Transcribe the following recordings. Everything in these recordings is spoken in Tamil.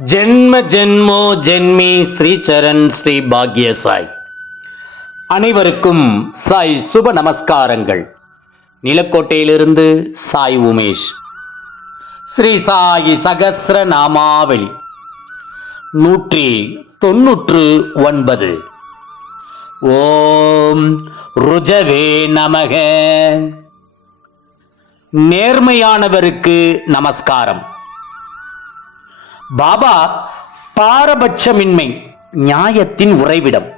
ஜென்ம ஜென்மோ ஜென்மி ஸ்ரீசரண் ஸ்ரீ பாக்ய சாய் அனைவருக்கும் சாய் சுப நமஸ்காரங்கள். நிலக்கோட்டையிலிருந்து சாய் உமேஷ். ஸ்ரீ சாயி சகசிர நாமாவளி. நூற்றி தொன்னூற்று ஒன்பது. ஓம் ருஜவே நமக. நேர்மையானவருக்கு நமஸ்காரம். பாபா பாரபட்சமின்மை நியாயத்தின் உறைவிடம்.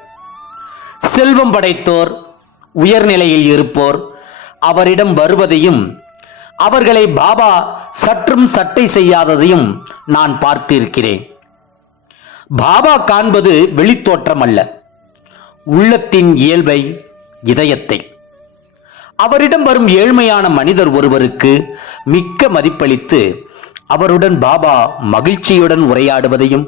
செல்வம் படைத்தோர் உயர்நிலையில் இருப்போர் அவரிடம் வருவதையும் அவர்களை பாபா சற்றும் சட்டை செய்யாததையும் நான் பார்த்திருக்கிறேன். பாபா காண்பது வெளித்தோற்றம் அல்ல உள்ளத்தின் இயல்பை இதயத்தை. அவரிடம் வரும் ஏழ்மையான மனிதர் ஒருவருக்கு மிக்க மதிப்பளித்து அவருடன் பாபா மகிழ்ச்சியுடன் உரையாடுவதையும்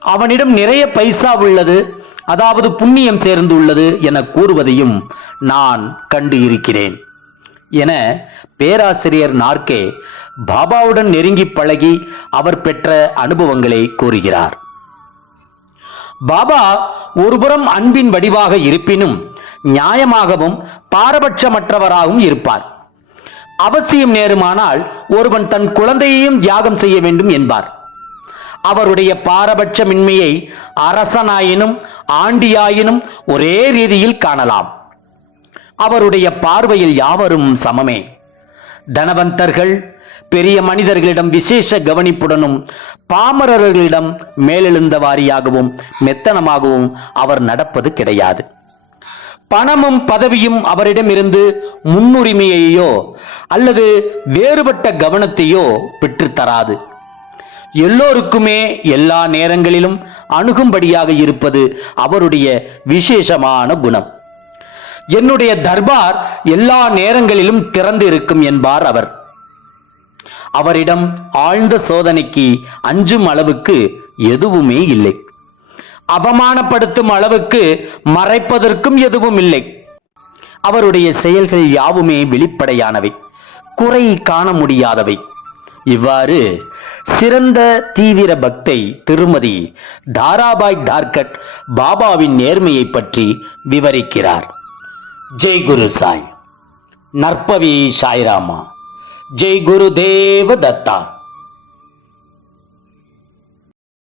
அவனிடம் நிறைய பைசா உள்ளது அதாவது புண்ணியம் சேர்ந்து உள்ளது என கூறுவதையும் நான் கண்டு இருக்கிறேன். என பேராசிரியர் நார்கே பாபாவுடன் நெருங்கி பழகி அவர் பெற்ற அனுபவங்களை கூறுகிறார். பாபா ஒருபுறம் அன்பின் வடிவாக இருப்பினும் நியாயமாகவும் பாரபட்சமற்றவராகவும் இருப்பார். அவசியம் நேருமானால் ஒருவன் தன் குழந்தையையும் தியாகம் செய்ய வேண்டும் என்பார். அவருடைய பாரபட்சமின்மையை அரசனாயினும் ஆண்டியாயினும் ஒரே ரீதியில் காணலாம். அவருடைய பார்வையில் யாவரும் சமமே. தனவந்தர்கள் பெரிய மனிதர்களிடம் விசேஷ கவனிப்புடனும் பாமரர்களிடம் மேலெழுந்த வாரியாகவும் மெத்தனமாகவும் அவர் நடப்பது கிடையாது. பணமும் பதவியும் அவரிடமிருந்து முன்னுரிமையையோ அல்லது வேறுபட்ட கவனத்தையோ பெற்றுத்தராது. எல்லோருக்குமே எல்லா நேரங்களிலும் அணுகும்படியாக இருப்பது அவருடைய விசேஷமான குணம். என்னுடைய தர்பார் எல்லா நேரங்களிலும் திறந்து இருக்கும் என்பார் அவர். அவரிடம் ஆழ்ந்த சோதனைக்கு அஞ்சும் அளவுக்கு எதுவுமே இல்லை. அவமானப்படுத்தும் அளவுக்கு மறைப்பதற்கும் எதுவும் இல்லை. அவருடைய செயல்கள் யாவுமே வெளிப்படையானவை. குறை காண முடியாதவை. இவ்வாறு சிறந்த தீவிர பக்தை திருமதி தாராபாய் டார்கட் பாபாவின் நேர்மையை பற்றி விவரிக்கிறார். ஜெய் குரு சாய். நற்பவி சாய்ராமா. ஜெய் குரு தேவ தத்தா